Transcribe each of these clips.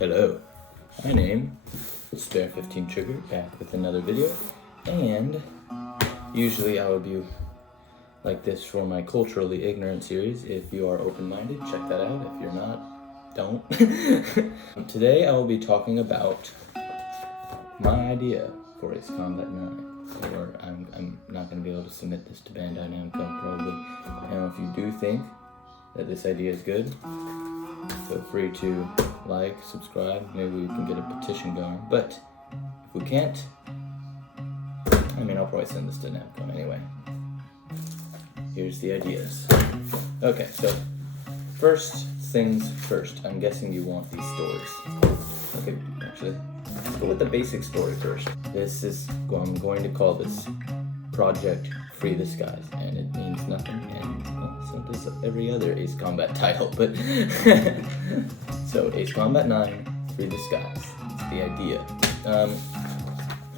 Hello, my name is Spare15 Trigger, back with another video, and usually I would be like this for my culturally ignorant series. If you are open-minded, check that out. If you're not, don't. Today I will be talking about my idea for Ace Combat 9, or I'm not going to be able to submit this to Bandai Namco probably. Now if you do think that this idea is good, feel free to like, subscribe, maybe we can get a petition going. But if we can't, I'll probably send this to Namco anyway. Here's the ideas. Okay, so first things first. I'm guessing you want these stories. Okay, actually, let's go with the basic story first. This is, I'm going to call this Project Free the Skies, and it means nothing, and well, so does every other Ace Combat title, but so Ace Combat 9, Free the Skies, that's the idea.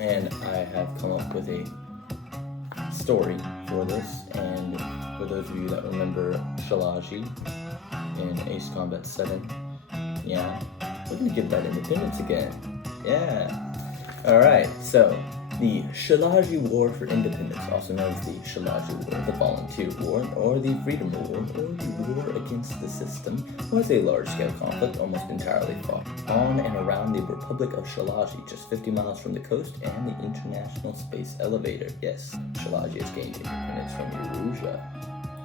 And I have come up with a story for this, and for those of you that remember Shalaji in Ace Combat 7, yeah, we're gonna get that independence again, yeah. Alright, so the Shalaji War for Independence, also known as the Shalaji War, the Volunteer War, or the Freedom War, or the War Against the System, was a large-scale conflict almost entirely fought on and around the Republic of Shalaji, just 50 miles from the coast and the International Space Elevator. Yes, Shalaji has gained independence from Eurasia.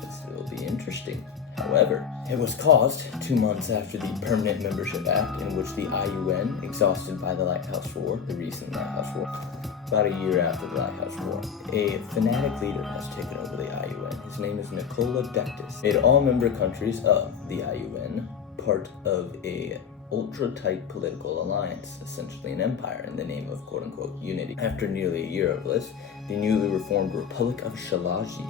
This will be interesting. However, it was caused 2 months after the Permanent Membership Act, in which the IUN, exhausted by the Lighthouse War, the recent Lighthouse War, about a year after the Lighthouse War, a fanatic leader has taken over the IUN. His name is Nikola Dectus, made all member countries of the IUN part of a ultra-tight political alliance, essentially an empire in the name of quote-unquote unity. After nearly a year of this, the newly reformed Republic of Shalaji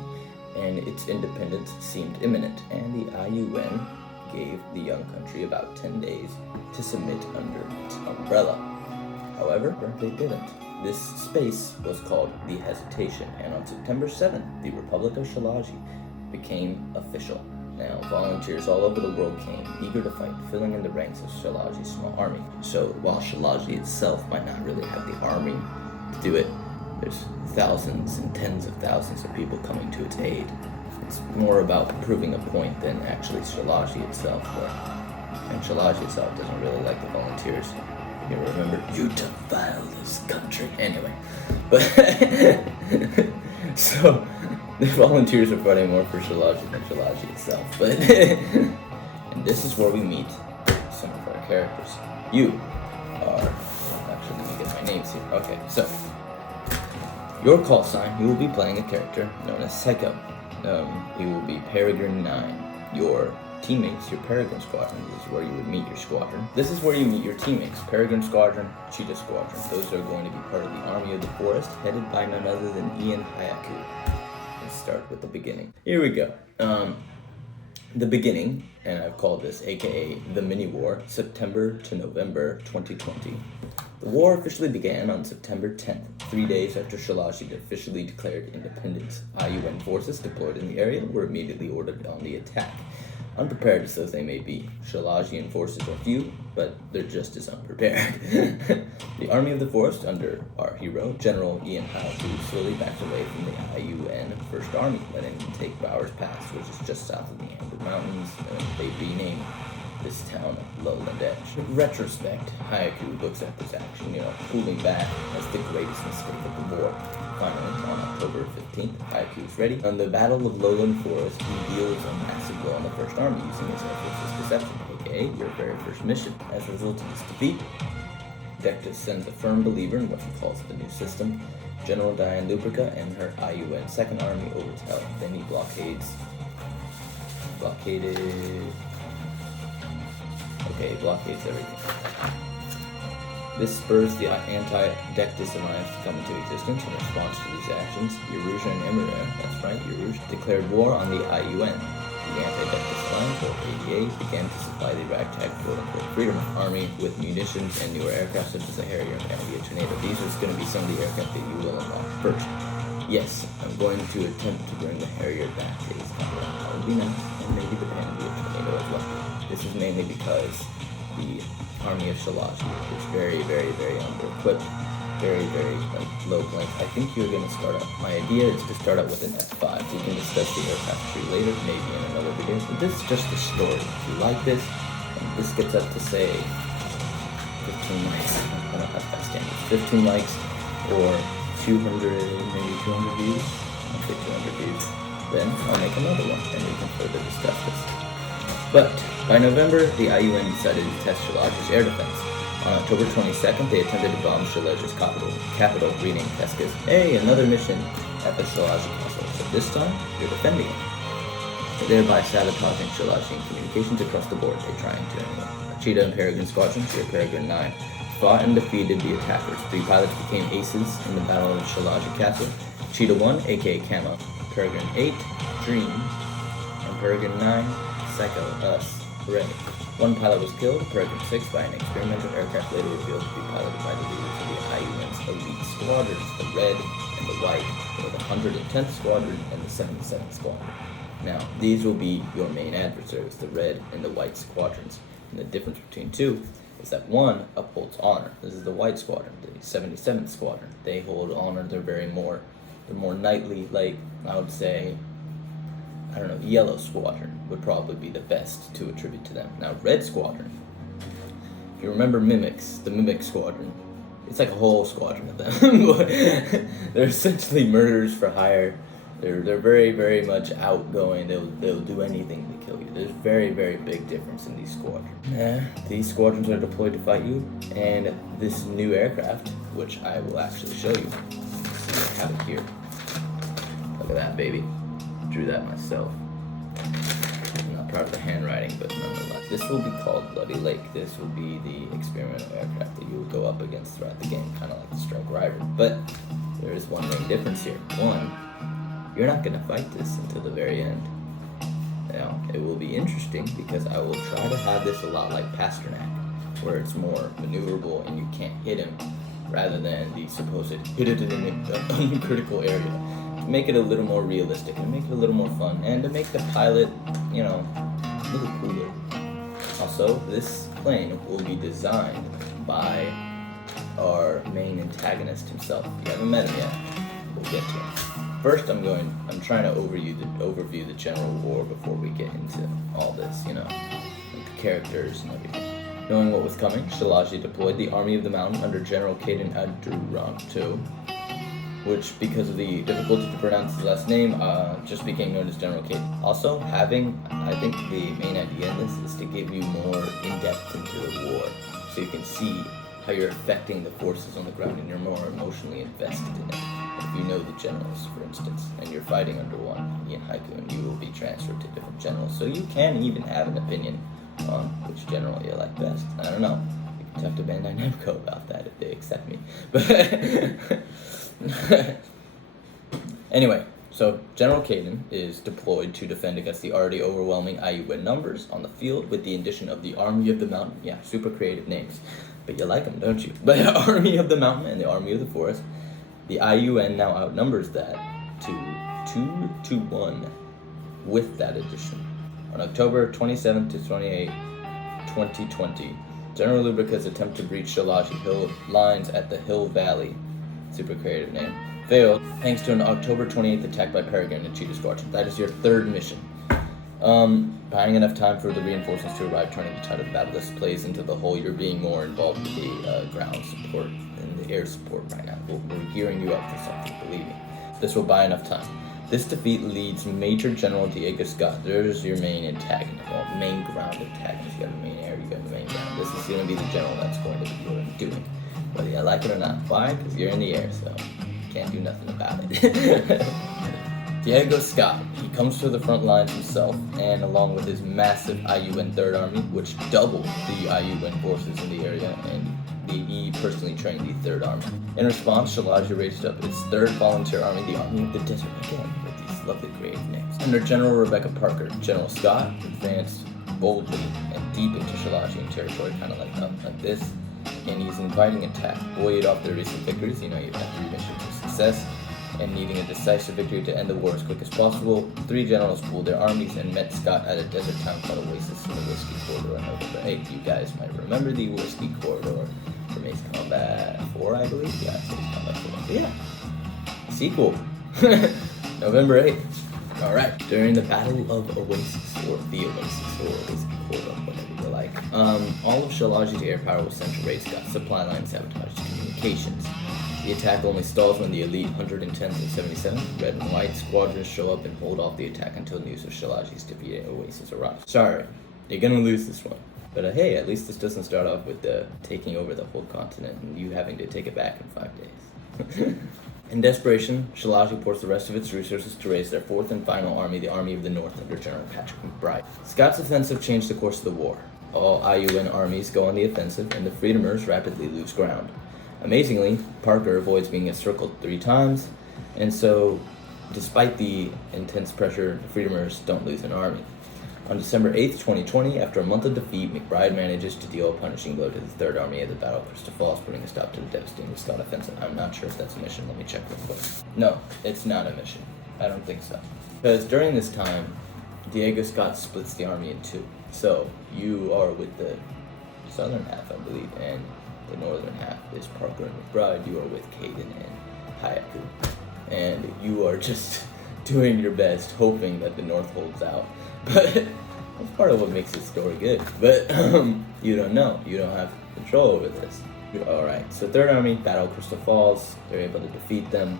and its independence seemed imminent, and the IUN gave the young country about 10 days to submit under its umbrella. However, they didn't. This space was called the Hesitation, and on September 7th, the Republic of Shalaji became official. Now, volunteers all over the world came, eager to fight, filling in the ranks of Shalaji's small army. So, while Shalaji itself might not really have the army to do it, there's thousands and tens of thousands of people coming to its aid. It's more about proving a point than actually Shalaji itself. And Shalaji itself doesn't really like the volunteers. You remember, you defile this country. Anyway, but so the volunteers are fighting more for Shalaji than Shalaji itself. But and this is where we meet some of our characters. You are actually, let me get my names here. Okay, so your call sign, you will be playing a character known as Psycho. He will be Peregrine 9. Your teammates, your Peregrine Squadron, this is where you would meet your squadron. This is where you meet your teammates, Peregrine Squadron, Cheetah Squadron. Those are going to be part of the Army of the Forest, headed by none other than Ian Hayaku. Let's start with the beginning. Here we go. The beginning, and I've called this aka the mini-war, September to November 2020. The war officially began on September 10th, 3 days after Shalaji officially declared independence. IUN forces deployed in the area were immediately ordered on the attack. Unprepared as though they may be, Shalajian forces are few, but they're just as unprepared. The Army of the Forest, under our hero, General Ian Hayaku, slowly backed away from the IUN First Army, letting them take Bowers Pass, which is just south of the Amber Mountains, and they renamed this town Lowland Edge. In retrospect, Hayaku looks at this action, pulling back as the greatest mistake of the war. Finally, on October 15th, Hayaku is ready. On the Battle of Lowland Forest, he deals a massive blow on the First Army using his Air Force's deception, aka your very first mission. As a result of his defeat, Dectus sends a firm believer in what he calls the new system, General Diane Luperca and her IUN Second Army over to hell. Then he blockades everything. This spurs the anti-Dectus alliance to come into existence. In response to these actions, Eurasia and Emiria, that's right, Eurasia, declared war on the IUN. The anti-Dectus alliance, or ADA, began to supply the ragtag quote-unquote Freedom Army with munitions and newer aircraft such as the Harrier and the Tornado. These are going to be some of the aircraft that you will unlock first. Yes, I'm going to attempt to bring the Harrier back to Ace Combat. That would be nice, and maybe the Tornado as well. This is mainly because the army of Shalashi. It's very, very, very under-equipped, very, very low blink. I think you're going to start out. My idea is to start out with an F5. We can discuss the aircraft tree later, maybe in another video. But this is just the story. If you like this, and this gets up to say 15 likes. I don't have that standard. 15 likes or 200, maybe 200 views. I'll say 200 views. Then I'll make another one, and we can further discuss this. But by November, the IUN decided to test Shalaji's air defense. On October 22nd, they attempted to bomb Shalaji's capital, renamed Teskis. Hey, another mission at the Shalaji castle. So this time, you're defending it, thereby sabotaging Shalajian communications across the board. They trying to anyway. Cheetah and Peregrine squadrons, your Peregrine 9, fought and defeated the attackers. 3 pilots became aces in the Battle of Shalaji Castle. Cheetah 1, aka Camo, Peregrine 8, Dream, and Peregrine 9, Psycho, Us, Red. 1 pilot was killed, Peregrine 6, by an experimental aircraft later revealed to be piloted by the leaders of the IUN's elite squadrons, the Red and the White, or the 110th Squadron and the 77th Squadron. Now, these will be your main adversaries, the Red and the White squadrons. And the difference between two is that one upholds honor. This is the White Squadron, the 77th Squadron. They hold honor, they're more knightly, like, I would say, I don't know, Yellow Squadron would probably be the best to attribute to them. Now, Red Squadron, if you remember Mimics, the Mimic Squadron, it's like a whole squadron of them. They're essentially murderers for hire. They're very, very much outgoing. They'll do anything to kill you. There's very, very big difference in these squadrons. These squadrons are deployed to fight you, and this new aircraft, which I will actually show you. I have it here. Look at that, baby. Drew that myself. I'm not proud of the handwriting, but nonetheless. This will be called Bloody Lake. This will be the experimental aircraft that you will go up against throughout the game, kind of like the Strike Rider. But there is one main difference here. One, you're not going to fight this until the very end. Now, it will be interesting because I will try to have this a lot like Pasternak, where it's more maneuverable and you can't hit him, rather than the supposed hit it in an uncritical area. To make it a little more realistic and make it a little more fun, and to make the pilot, you know, a little cooler. Also, this plane will be designed by our main antagonist himself. If you haven't met him yet, we'll get to him. First, I'm trying to overview the general war before we get into all this, you know, like the characters and everything. Knowing what was coming, Shalaji deployed the Army of the Mountain under General Caden Aduranto, which, because of the difficulty to pronounce his last name, just became known as General Caden. Also, I think the main idea in this is to give you more in-depth into the war, so you can see how you're affecting the forces on the ground and you're more emotionally invested in it. If you know the generals, for instance, and you're fighting under one, in Haiku, and you will be transferred to different generals, so you can even have an opinion on which general you like best. I don't know. You can talk to Bandai Namco about that if they accept me. But anyway, so General Caden is deployed to defend against the already overwhelming IUN numbers on the field with the addition of the Army of the Mountain. Yeah, super creative names. But you like them, don't you? But the Army of the Mountain and the Army of the Forest. The IUN now outnumbers that to 2-1 with that addition. On October 27th to 28, 2020, General Lubrica's attempt to breach Shalaji Hill lines at the Hill Valley, super creative name, failed thanks to an October 28th attack by Peregrine and Cheetah Squadron. That is your third mission. Buying enough time for the reinforcements to arrive, turning the tide of the battle. This plays into the whole you're being more involved with the ground support and the air support right now. We're gearing you up for something, believe me. This will buy enough time. This defeat leads Major General Diego Scott. There's your main antagonist, well, main ground antagonist. You got the main air, you got the main ground. This is going to be the general that's going to be doing, whether you like it or not. Why? Because you're in the air, so you can't do nothing about it. Diego Scott, he comes to the front lines himself, and along with his massive IUN 3rd Army, which doubled the IUN forces in the area, and he personally trained the 3rd Army. In response, Shalaji raised up its 3rd Volunteer Army, the Army of the Desert, again, with these lovely creative names. Under General Rebecca Parker, General Scott advanced boldly and deep into Shalajian territory, kind of like this, and he's inviting attack, buoyed off their recent victories. You know, you've had 3 missions of success, and needing a decisive victory to end the war as quick as possible, 3 generals pooled their armies and met Scott at a desert town called Oasis in the Whiskey Corridor on November 8th. You guys might remember the Whiskey Corridor from Ace Combat 4, I believe? Yeah, Ace Combat 4. So yeah, sequel. November 8th. Alright, during the Battle of Oasis, or the Oasis, or Whiskey Corridor, whatever you like, all of Shalaji's air power was sent to raid Scott's supply line and sabotage communications. The attack only stalls when the elite 110th and 77th red and white squadrons show up and hold off the attack until news of Shalaji's defeat at Oasis arrives. Sorry, you're gonna lose this one. But hey, at least this doesn't start off with taking over the whole continent and you having to take it back in 5 days. In desperation, Shalaji pours the rest of its resources to raise their 4th and final army, the Army of the North under General Patrick McBride. Scott's offensive changed the course of the war. All IUN armies go on the offensive and the Freedomers rapidly lose ground. Amazingly, Parker avoids being encircled 3 times, and so, despite the intense pressure, the Freedomers don't lose an army. On December 8th, 2020, after a month of defeat, McBride manages to deal a punishing blow to the 3rd Army at the Battle of Crystal Falls, putting a stop to the devastating Scott offensive. I'm not sure if that's a mission. Let me check real quick. No, it's not a mission. I don't think so. Because during this time, Diego Scott splits the army in 2. So, you are with the southern half, I believe, and the northern half is Parker and McBride. You are with Caden and Hayaku. And you are just doing your best, hoping that the North holds out. But that's part of what makes this story good. But you don't know. You don't have control over this. Alright, so 3rd Army, Battle of Crystal Falls. They're able to defeat them.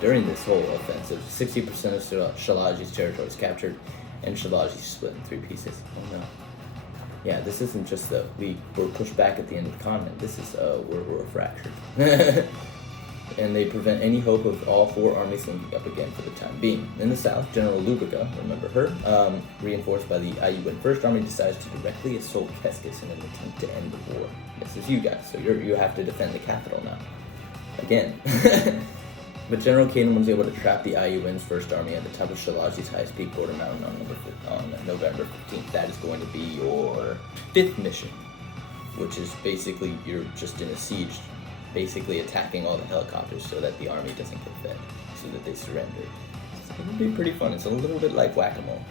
During this whole offensive, 60% of Shalaji's territory is captured, and Shalaji split in 3 pieces. Oh no. Yeah, this isn't just that we were pushed back at the end of the continent. This is, we're fractured. And they prevent any hope of all 4 armies linking up again for the time being. In the south, General Lubrica, remember her, reinforced by the IUN 1st Army, decides to directly assault Keskis in an attempt to end the war. This is you guys, so you have to defend the capital now. Again. But General Caden was able to trap the IUN's 1st Army at the top of Shalaji's highest peak, Border Mountain, on November 15th. That is going to be your 5th mission, which is basically you're just in a siege, basically attacking all the helicopters so that the army doesn't get fed, so that they surrender. So it'll be pretty fun. It's a little bit like whack-a-mole.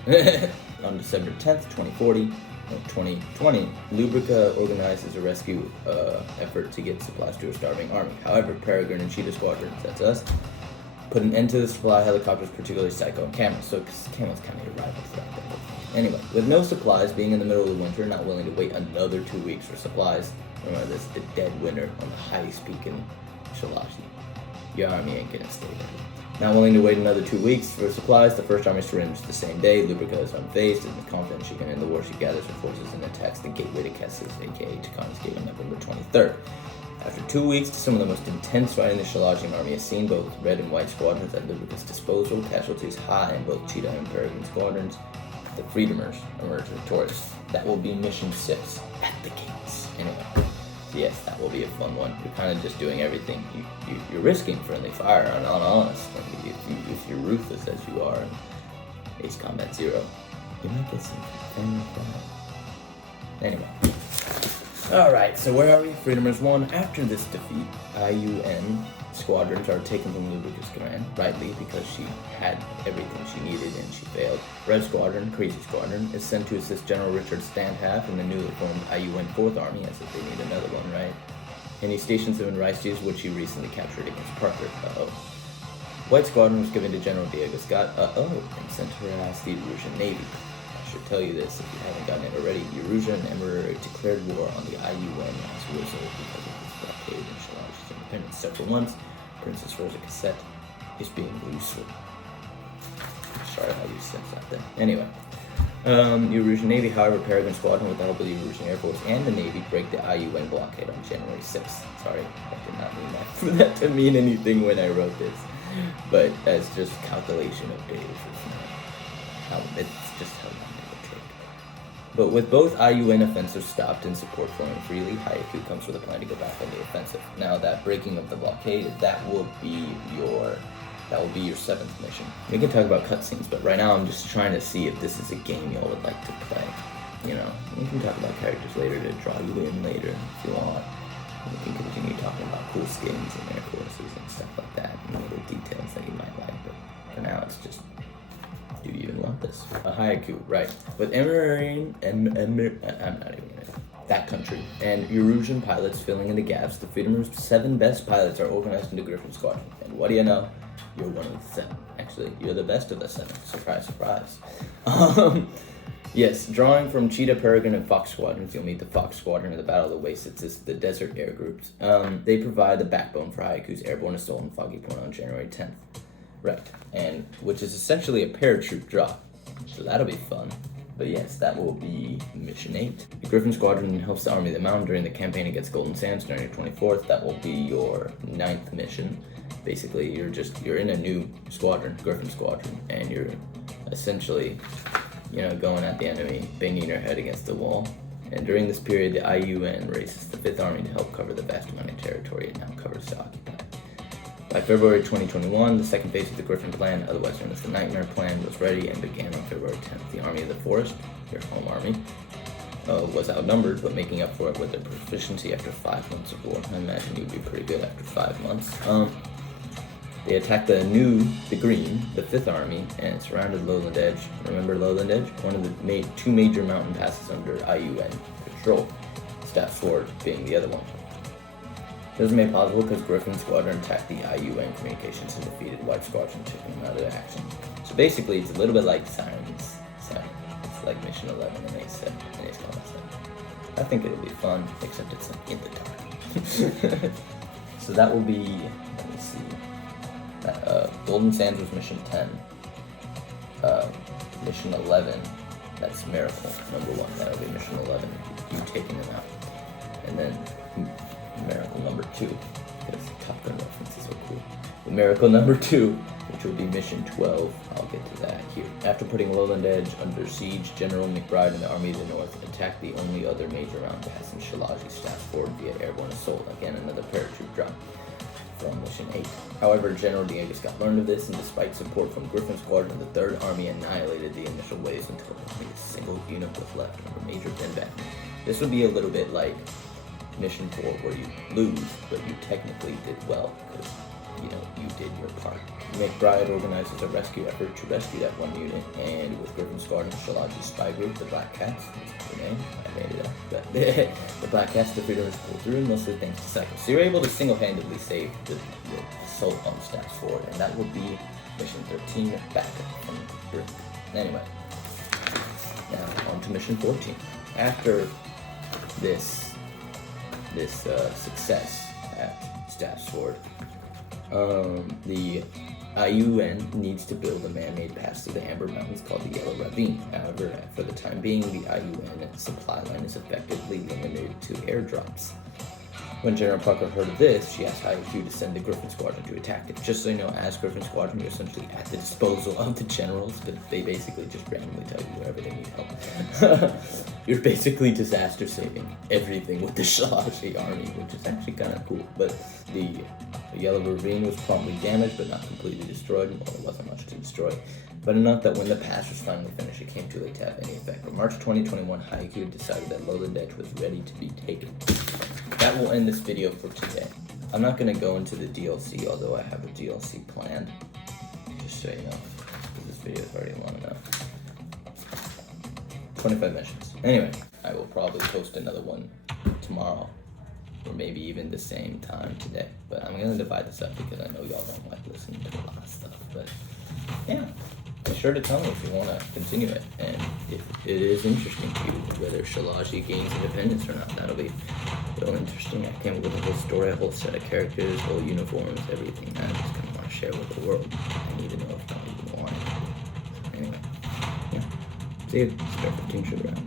On December 10th, 2020, Lubrica organizes a rescue effort to get supplies to a starving army. However, Peregrine and Cheetah squadrons, that's us, put an end to the supply helicopters, particularly Psycho and Camel. So Camel's kind of your rival throughout the whole thing. Anyway, with no supplies, being in the middle of the winter, not willing to wait another 2 weeks for supplies, remember this, the dead winter on the highest peak in Shalaji. Your army ain't gonna stay there. Not willing to wait another 2 weeks for supplies, the 1st Army surrenders the same day. Lubrica is unfazed and confident she can end the war. She gathers her forces and attacks the gateway to Kessis, aka Takana's Gate, on November 23rd. After 2 weeks, some of the most intense fighting the Shalajian army has seen, both red and white squadrons at Lubrica's disposal, casualties high in both Cheetah and Peregrine squadrons. The Freedomers emerge victorious. That will be mission 6, at the gates. Anyway. Yes, that will be a fun one. You're kind of just doing everything. You're risking friendly fire, and honest. If you're ruthless as you are in Ace Combat 0, you might get some friendly fire. Anyway. Alright, so where are we? Freedomers 1. After this defeat, IUN squadrons are taken from Lubrica's command, rightly, because she had everything she needed and she failed. Red Squadron, Crazy Squadron, is sent to assist General Richard Standhalf in the newly formed IUN 4th Army, as if they need another one, right? And he stations him in Rice's, which he recently captured against Parker. White Squadron was given to General Diego Scott, and sent to harass the Erusian Navy. I should tell you this if you haven't gotten it already. The Erusian Emperor declared war on the IUN as a result because of this blockade and Shalaji's independence. Several months, Princess Rosa Cassette is being useful. Sorry how you sense that there. Anyway, the Erusian Navy, however, Peregrine Squadron, with the help of the Erusian Air Force and the Navy, break the IUN blockade on January 6th. Sorry, I did not mean that for that to mean anything when I wrote this. But as just calculation of days, it's just how long it would take. But with both IUN offensives stopped and support flowing freely, Hayaku comes with a plan to go back on the offensive. Now that breaking of the blockade, that will be your 7th mission. We can talk about cutscenes, but right now I'm just trying to see if this is a game y'all would like to play. You know, we can talk about characters later to draw you in later if you want. We can continue talking about cool skins and their courses and stuff like that, and little details that you might like, but for now it's just, do you even want this? A haiku, right. With I'm not even that country, and Eurasian pilots filling in the gaps, the Freedom's 7 best pilots are organized into Griffin Squadron. And what do you know? You're one of the 7. Actually, you're the best of the 7. Surprise, surprise. Yes, drawing from Cheetah, Peregrine, and Fox Squadrons, you'll meet the Fox Squadron at the Battle of the Wastes. It's the Desert Air Groups. They provide the backbone for Haiku's airborne assault and Foggy Point on January 10th. Right, and which is essentially a paratroop drop. So that'll be fun. But yes, that will be Mission 8. The Griffin Squadron helps the Army of the Mountain during the campaign against Golden Sands during your 24th. That will be your 9th mission. Basically, you're in a new squadron, Griffin Squadron, and you're essentially, going at the enemy, banging your head against the wall. And during this period, the IUN raises the 5th Army to help cover the vast amount of territory it now covers to occupy. By February 2021, the second phase of the Griffin Plan, otherwise known as the Nightmare Plan, was ready and began on February 10th. The Army of the Forest, your home army, was outnumbered, but making up for it with their proficiency after 5 months of war. I imagine you'd be pretty good after 5 months. They attacked the Green, the 5th Army, and surrounded Lowland Edge. Remember Lowland Edge? One of the 2 major mountain passes under IUN control, Staff Sword being the other one. This was made possible because Griffin Squadron attacked the IUN communications and defeated White Squadron, taking them out of action. So basically, it's a little bit like Sirens. It's like Mission 11 and A7 and A7. I think it'll be fun, except it's like in the dark. So that will be, let me see. Golden Sands was Mission 10. Mission 11, that's Miracle, number 1. That'll be Mission 11, you taking them out. And then Miracle number 2, because Top Gun reference is so cool. The Miracle number 2, which will be Mission 12, I'll get to that here. After putting Lowland Edge under siege, General McBride and the Army of the North attacked the only other major mountain pass in Shalaji Staff Ford via airborne assault, again another paratroop drop from Mission 8. However, General Dieguez got learned of this, and despite support from Griffin Squadron, the 3rd Army annihilated the initial waves until only a single unit was left under Major Ben Beckman. This would be a little bit like Mission 4, where you lose, but you technically did well, because, you did your part. McBride organizes a rescue effort to rescue that 1 unit, and with Griffin Squadron, Shalaji's spy group, the Black Cats, that's their name, I made it up, but the Black Cats, the Freedomers pulled through, mostly thanks to Cycles. So you're able to single-handedly save the assault on Staff Ford, and that will be Mission 13, back from Brick. Anyway, now on to Mission 14. After this success at Staff Sword, the IUN needs to build a man-made pass through the Amber Mountains called the Yellow Ravine. However, for the time being, the IUN supply line is effectively limited to airdrops. When General Parker heard of this, she asked IQ to send the Griffin Squadron to attack it. Just so you know, as Griffin Squadron, you're essentially at the disposal of the generals, but they basically just randomly tell you wherever they need help. You're basically disaster saving everything with the Shalaji army, which is actually kind of cool. But the Yellow Ravine was promptly damaged, but not completely destroyed. Well, there wasn't much to destroy, but enough that when the pass was finally finished, it came too late to have any effect. By March 2021, Haiku decided that Lowland Edge was ready to be taken. That will end this video for today. I'm not going to go into the DLC, although I have a DLC planned, just so you know, because this video is already long enough. 25 missions. Anyway, I will probably post another one tomorrow, or maybe even the same time today. But I'm going to divide this up because I know y'all don't like listening to a lot of stuff. But yeah, be sure to tell me if you want to continue it, and if it is interesting to you, whether Shalaji gains independence or not. That'll be real interesting. I came up with a whole story, a whole set of characters, whole uniforms, everything. I just kind of want to share with the world. I need to know if y'all even want it. Anyway, yeah. See you. Spare 15 sugar out.